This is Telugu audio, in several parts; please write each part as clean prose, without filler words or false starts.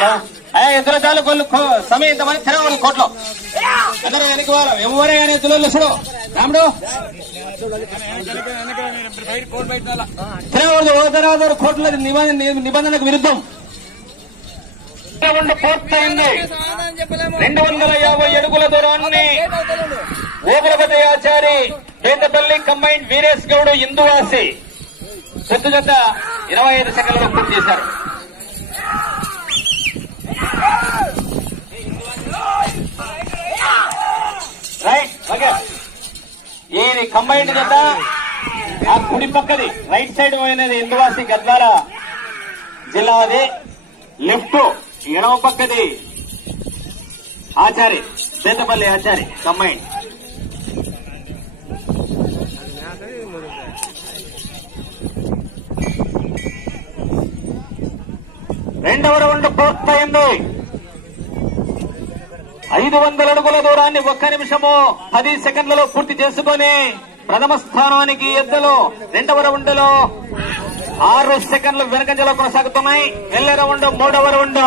ఎదురు చాలు కొలు సమయం ఇంతమంది తిరగవాలి కోట్లో అందరూ వెనక్కి వాళ్ళు ఎవరే కానీ ఎదురు చూడు రాముడు తిరగకూడదు ఓదరాదరు కోట్ల నిబంధనకు విరుద్ధం. పూర్తయింది 250 అడుగుల దూరాన్ని ఓబులపతి పేదపల్లి కంబైండ్ వీరేష్ గౌడ్ ఇందువాసి కొత్త జత 25 సెకండ్లలో పూర్తి చేశారు. రైట్ ఓకే ఇది కంబైండ్ జత ఆ కుడి పక్కది రైట్ సైడ్ పోయినది ఇందువాసి గద్వాల జిల్లాది, లెఫ్ట్ ఎడమ పక్కది ఆచారి పేదపల్లి ఆచారి కంబైండ్. రెండవ రౌండ్ పూర్తయింది. 500 అడుగుల దూరాన్ని 1 నిమిషము 10 సెకండ్లలో పూర్తి చేసుకుని ప్రథమ స్థానానికి ఎద్దులు రెండవ రౌండ్ లో 6 సెకండ్లు వెనకంజలో కొనసాగుతున్నాయి. వెళ్ళే రౌండ్ 3వ రౌండ్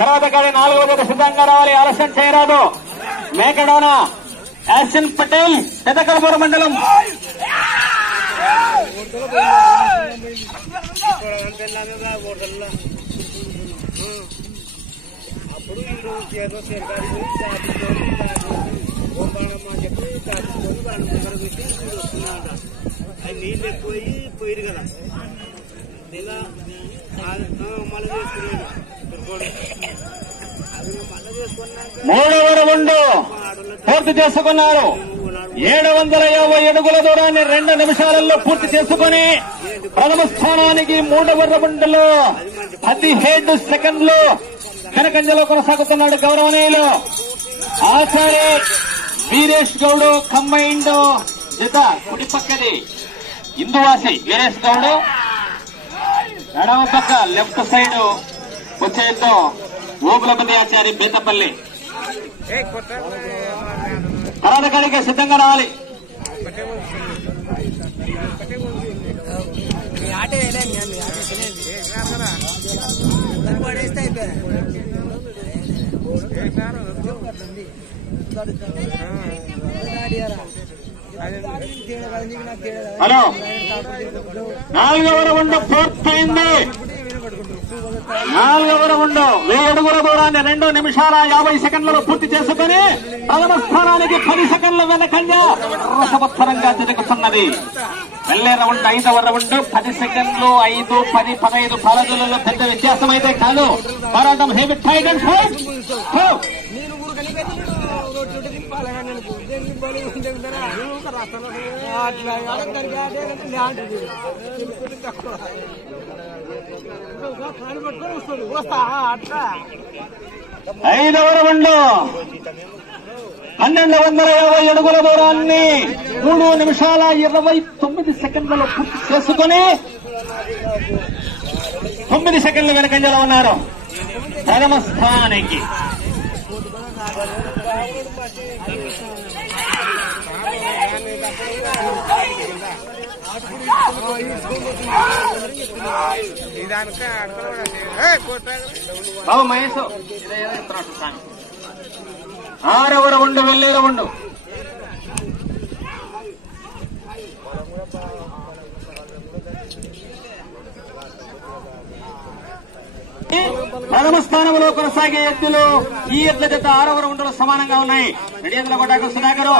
తర్వాత కానీ 4వ జత సిద్ధంగా రావాలి. ఆలస్యం చేయరాదు. మేకడోన యాసిన్ పటేల్ పెదకలపూర మండలం. నీళ్ళు పోయిరు కదా మూడవ రౌండ్ పూర్తి చేసుకున్నారు. 750 అడుగుల దూరాన్ని 2 నిమిషాలలో పూర్తి చేసుకుని ప్రథమ స్థానానికి 3వ రౌండ్ లో 17 సెకండ్లు వెనకంజలో కొనసాగుతున్నాడు. గౌరవనీయులు ఆచార్య వీరేష్ గౌడ్ కంబైండ్ జత కుడి పక్కది ఇందువాసి వీరేష్ గౌడ్, ఎడమ పక్క లెఫ్ట్ సైడ్ వచ్చేతో ఓబులపతి ఆచారి బేతపల్లి. తర్వాత కాడికి సిద్ధంగా రావాలి. హలో 4వ రౌండ్ పూర్తయింది. 4వ రౌండ్ 1000 అడుగుల దూరాన్ని 2 నిమిషాల 50 సెకండ్లలో పూర్తి చేసుకుని ప్రథమ స్థానానికి 10 సెకండ్ల వెనకంజ రసవత్తరంగా తిరుగుతున్నది. వెళ్ళే రౌండ్ 5వ రౌండ్ 10 సెకండ్లు 5, 10, 15 పలదులలో పెద్ద వ్యత్యాసం అయితే కాదు. పోరాటం హెవీ టైట్ అండ్ ఫైట్. ఐదవ రౌండ్ 1250 అడుగుల దూరాన్ని 3 నిమిషాల 29 సెకండ్లలో పూర్తి చేసుకుని 9 సెకండ్లు వెనకంజలో ఉన్నారు. ప్రథమ స్థానానికి బాబు మహేష్ 6వ రౌండ్ వెళ్ళే రౌండ్ ప్రథమ స్థానంలో కొనసాగే ఎద్దులు ఈ ఎద్దుల జత 6వ రౌండ్ లో సమానంగా ఉన్నాయి. రెడీ ఎద్దుల కొట్టాకు సుధాకర్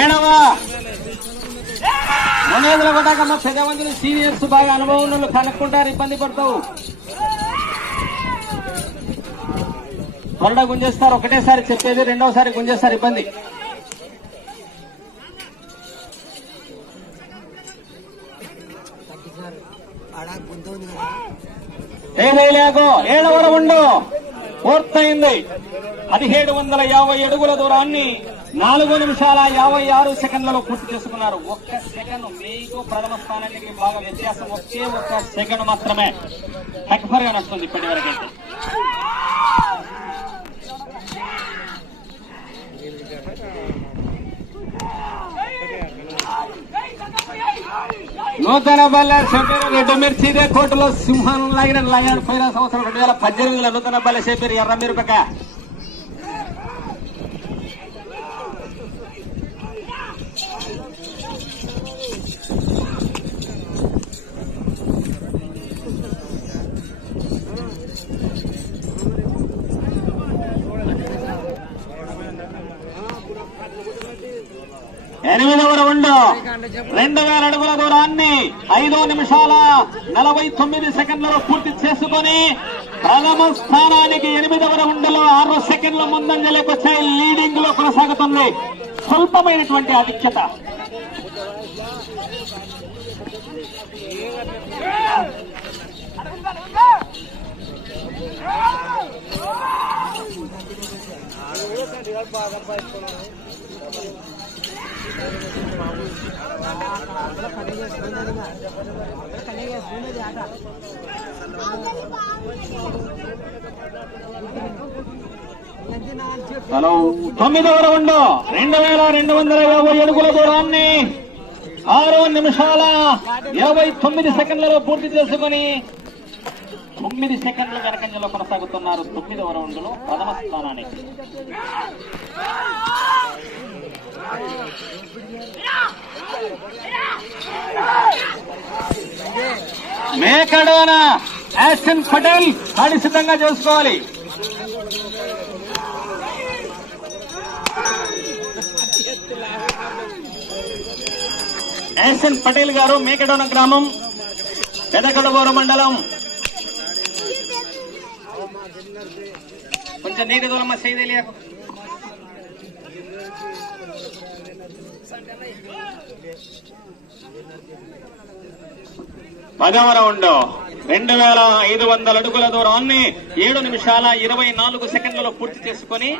ఏడవ మొనేదుల కొట్టాకమ్మ పెద్ద మందిని సీనియర్స్ బాగా అనుభవం ఉన్న కనుక్కుంటారు, ఇబ్బంది పడతావు. త్వరగా గుంజేస్తారు. ఒకటేసారి చెప్పేది, రెండోసారి గుంజేస్తారు, ఇబ్బంది. ఏదైలేకో 7వ రౌండ్ పూర్తయింది. 1750 అడుగుల దూరాన్ని 4 నిమిషాల 56 సెకండ్లలో పూర్తి చేసుకున్నారు. 1 సెకండ్ మీకు ప్రథమ స్థానానికి బాగా వ్యత్యాసం. ఒకే 1 సెకండ్ మాత్రమే హెక్ఫర్ గా నడుస్తుంది ఇప్పటి వరకైతే. నూతన బల్లె షబీర్ రెడ్డి మిర్చి ఇదే కోర్టులో సింహం లాగాడు పోయిన సంవత్సరం 2018లో నూతన బల్లె షబీర్ ఎర్ర మిరపకాయ. ఎనిమిదవ రౌండ్ 2000 అడుగుల దూరాన్ని 5 నిమిషాల 49 సెకండ్లలో పూర్తి చేసుకుని ప్రథమ స్థానానికి 8వ రౌండ్ లో 6 సెకండ్ల ముందంజలోకి వచ్చాయి. లీడింగ్ లో కొనసాగుతుంది. స్వల్పమైనటువంటి ఆధిక్యత. హలో 9వ రౌండ్ 2250 అడుగుల దూరాన్ని 6 నిమిషాల 29 సెకండ్లలో పూర్తి చేసుకుని 9 సెకండ్ల వెనకంజలో కొనసాగుతున్నారు. 9వ రౌండ్ లో ప్రథమ స్థానానికి. మేకడోన యాక్షన్ పటేల్ ఆడి సిద్ధంగా చేసుకోవాలి. యాక్షన్ పటేల్ గారు మేకడోన గ్రామం, పెదకడగూరు మండలం. కొంచెం నీటి దూరమ్మ చేయదలియా. పదవ రౌండ్ 2500 అడుగుల దూరాన్ని 7 నిమిషాల 24 సెకండ్లలో పూర్తి చేసుకుని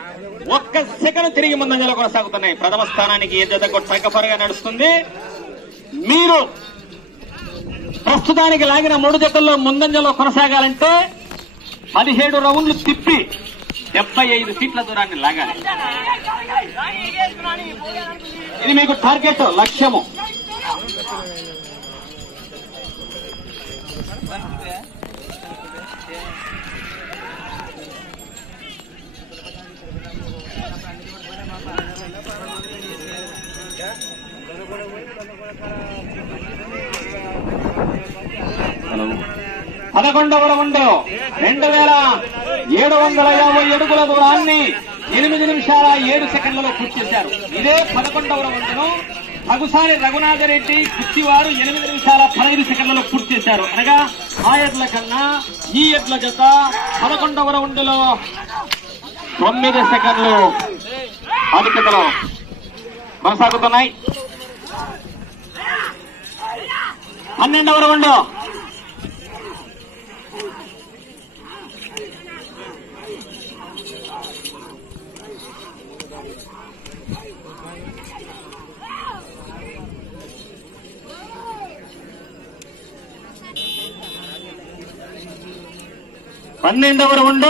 1 సెకండ్ తిరిగి ముందంజలో కొనసాగుతున్నాయి. ప్రథమ స్థానానికి ఏ జతకు టగ్గఫర్గా నడుస్తుంది. మీరు ప్రస్తుతానికి లాగిన 3 జతల్లో ముందంజలో కొనసాగాలంటే 17 రౌండ్లు తిప్పి 75 ఫీట్ల దూరాన్ని లాగాలి. ఇది మీకు టార్గెట్, లక్ష్యము. పదకొండవ రౌండ్ 2750 అడుగుల దూరాన్ని 8 నిమిషాల 7 సెకండ్లలో పూర్తి చేశారు. ఇదే 11వ రౌండ్ ను పగుసాని రఘునాథరెడ్డి కుర్చివారు 8 నిమిషాల 15 సెకండ్లలో పూర్తి చేశారు. అనగా ఆ ఎడ్ల కన్నా ఈ ఎడ్ల జత 11వ రౌండ్ లో 9 సెకండ్లు ఆధిక్యతలో కొనసాగుతున్నాయి. 12వ రౌండ్ 12వ రౌండ్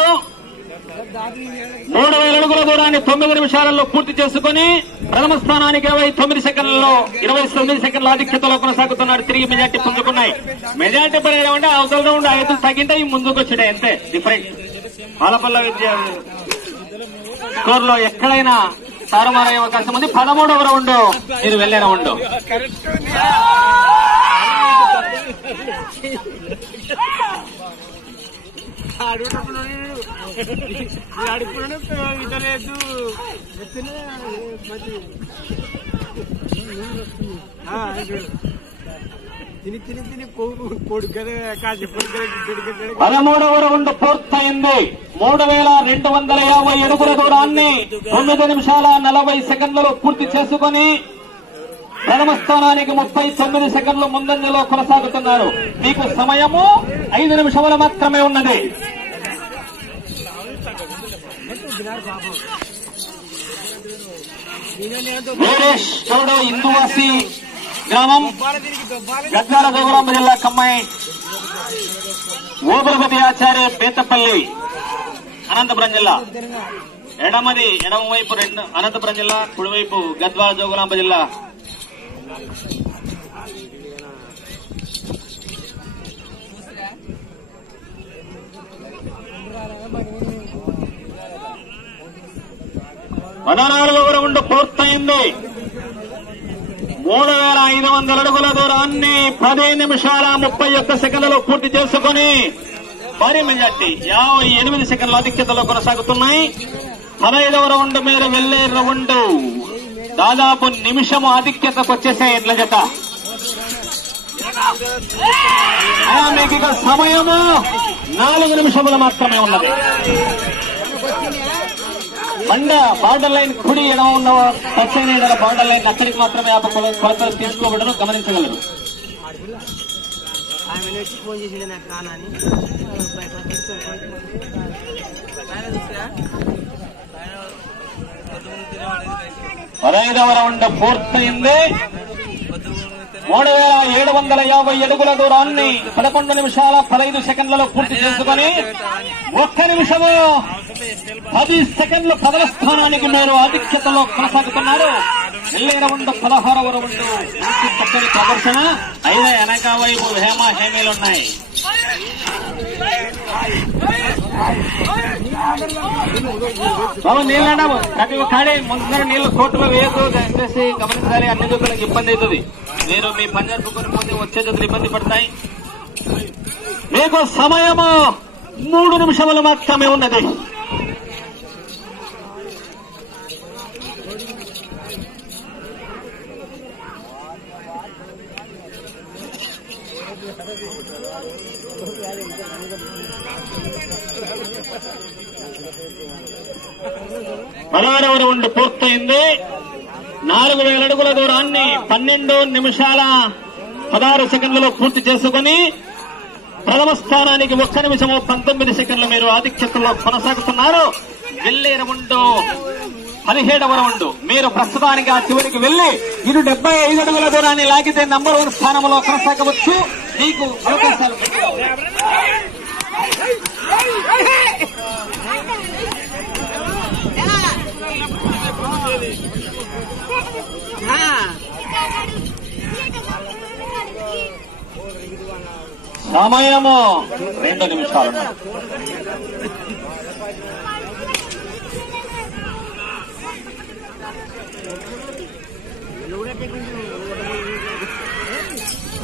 3000 అడుగుల దూరాన్ని 9 నిమిషాలలో పూర్తి చేసుకుని ప్రథమ స్థానానికి 29 సెకండ్ల ఆధిక్యతలో కొనసాగుతున్నారు. తిరిగి మెజార్టీ పుంజుకున్నాయి. మెజార్టీ పడేయడం అంటే అవతల రౌండ్ 5 తగ్గింటే ముందుకు వచ్చాయి. అంతే డిఫరెంట్. పాలపల్ల విద్య స్కోర్ లో ఎక్కడైనా తారుమారయ్యే అవకాశం ఉంది. 13వ రౌండ్ మీరు వెళ్లే రౌండ్. పదమూడవ రౌండ్ పూర్తయింది. 3250 అడుగుల దూరాన్ని 9 నిమిషాల 40 సెకండ్లలో పూర్తి చేసుకుని ప్రథమ స్థానానికి 39 సెకండ్లు ముందంజలో కొనసాగుతున్నారు. మీకు సమయము 5 నిమిషాలు మాత్రమే ఉన్నది. వీరేష్ చౌడ ఇందువాసి గ్రామం, గద్వాల జోగులాంబ జిల్లా కమ్మాయి. ఓబులపతి ఆచార్య పేతపల్లి, అనంతపురం జిల్లా. ఎడమవైపు అనంతపురం జిల్లా, కుడివైపు గద్వాల జోగులాంబ జిల్లా. 14వ రౌండ్ పూర్తయింది. 3500 అడుగుల దూరాన్ని 10 నిమిషాల 31 సెకండ్లలో పూర్తి చేసుకుని భారీ మెజార్టీ 58 సెకండ్ల ఆధిక్యతలో కొనసాగుతున్నాయి. 15వ రౌండ్ మీద వెళ్లే రౌండ్ దాదాపు నిమిషము ఆధిక్యతకు వచ్చేసాయి ఎడ్ల జత. మీకు ఇక సమయము 4 నిమిషములు మాత్రమే ఉన్నది. బండ బార్డర్ లైన్ కుడి ఎడమ ఉన్న పచ్చని బార్డర్ లైన్ అక్కడికి మాత్రమే కొలతలు తీసుకోబడను గమనించగలరు. పదైదవ రౌండ్ పూర్తయింది. 3750 అడుగుల దూరాన్ని 11 నిమిషాల 15 సెకండ్లలో పూర్తి చేసుకుని 1 నిమిషము 10 సెకండ్లు పదవ స్థానానికి మీరు ఆధిక్యతలో కొనసాగుతున్నారు. వెళ్ళే రౌండ్ 16వ రౌండ్ చక్కని ప్రదర్శన. 5 వెనక వైపు హేమ హేమీలున్నాయి. బాబు నీళ్ళ ప్రతి ఒక్కడే ముందర నీళ్లు కోర్టులో వేయదు. దయచేసి గమనించాలి. అన్ని జతులకు ఇబ్బంది అవుతుంది. మీరు మీ పని జరుపుకొని పోతే వచ్చే జతులు ఇబ్బంది పడతాయి. మీకు సమయము 3 నిమిషములు మాత్రమే ఉన్నది. పదహారవ రౌండ్ పూర్తయింది. 4000 అడుగుల దూరాన్ని 12 నిమిషాల 16 సెకండ్లలో పూర్తి చేసుకుని ప్రథమ స్థానానికి 1 నిమిషము 19 సెకండ్లు మీరు ఆధిక్యతలో కొనసాగుతున్నారు. వెళ్లే రౌండ్ 17వ రౌండ్. మీరు ప్రస్తుతానికి ఆ చివరికి వెళ్లి ఇరు 75 అడుగుల దూరాన్ని లాగితే నంబర్ 1 స్థానంలో కొనసాగవచ్చు. మీకు అవకాశాలు సమయము 2 నిమిషాలు.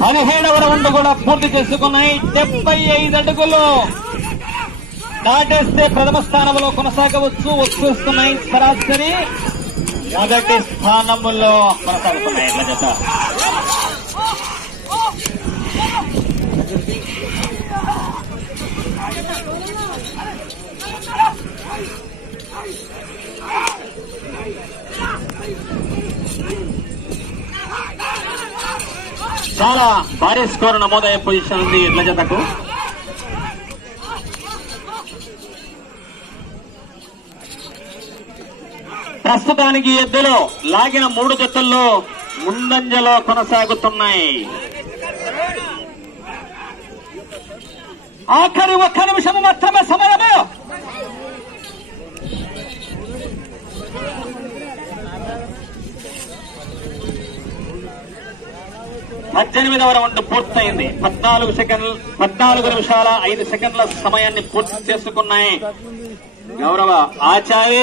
పదిహేడవ రౌండ్ కూడా పూర్తి చేసుకున్నాయి. 75 అడుగులు దాటేస్తే ప్రథమ స్థానంలో కొనసాగవచ్చు. వచ్చేస్తున్నాయి సరాసరి మొదటి స్థానంలో కొనసాగుతున్నాయి ఎట్ల జత. చాలా భారీ స్కోర్ నమోదయ్యే పొజిషన్ ఉంది ఎడ్ల జతకు. ప్రస్తుతానికి ఎద్దులు లాగిన 3 జతల్లో ముందంజలో కొనసాగుతున్నాయి. ఆఖరి 1 నిమిషం మాత్రమే సమయము. పద్దెనిమిదవ రౌండ్ పూర్తయింది. 14 నిమిషాల 5 సెకండ్ల సమయాన్ని పూర్తి చేసుకున్నాయి. గౌరవ ఆచార్య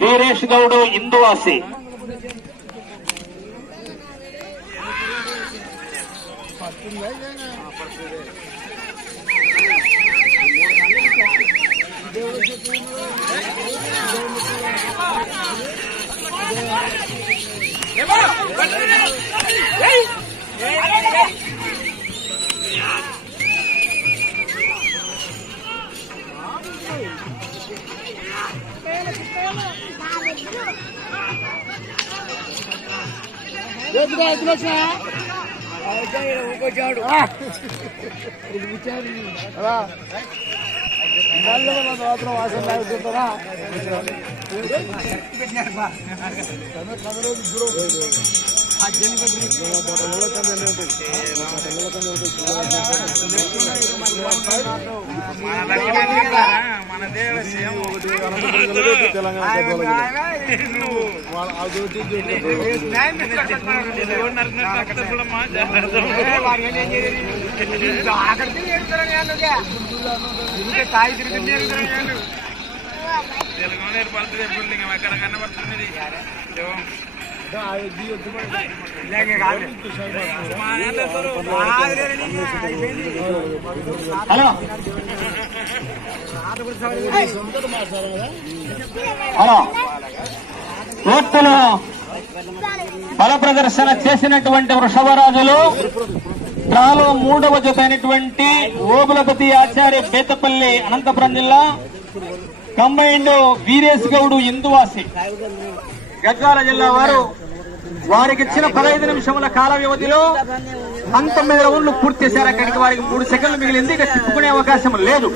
వీరేష్ గౌడ్ ఇందువాసి. తెలుగులో ఏర్పడుతుంది ఎప్పుడు ఇంకా ఎక్కడ కనబడుతున్నది హలో హలో కోర్టులో బల ప్రదర్శన చేసినటువంటి వృషభరాజులు డ్రాలో 3వ జత అయినటువంటి ఓబులపతి ఆచార్య బేతపల్లి అనంతపురం జిల్లా కంబైండ్ వీరేశ్ గౌడు ఇందువాసి గద్వాల జిల్లా వారు వారికి ఇచ్చిన 15 నిమిషముల కాల వ్యవధిలో 19 రౌండ్లు పూర్తి చేశారు. అక్కడికి వారికి 3 సెకండ్లు మిగిలింది. ఇక తిప్పుకునే అవకాశం లేదు.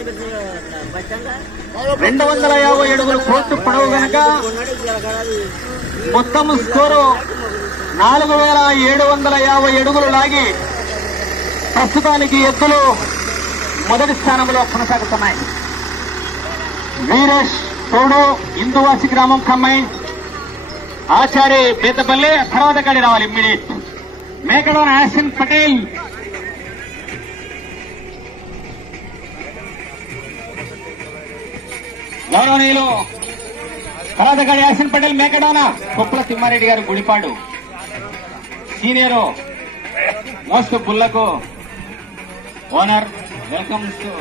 250 అడుగులు కోర్టు పొడవు గనక మొత్తం స్కోరు 4750 అడుగులు లాగి ప్రస్తుతానికి ఎద్దులు మొదటి స్థానంలో కొనసాగుతున్నాయి. వీరేష్ తోడు ఇందువాసి గ్రామం కంబైండ్ ఆచార్య బేతపల్లి తర్వాత కడి రావాలి ఇమ్మీడియట్. మేకడోన్ యాసిన్ పటేల్ గౌరవనీయులు తర్వాత కడి యాసిన్ పటేల్ మేకడోన కుప్పల తిమ్మారెడ్డి గారు గుడిపాడు సీనియరు మోస్ట్ బుల్లకు ఓనర్ వెల్కమ్ టు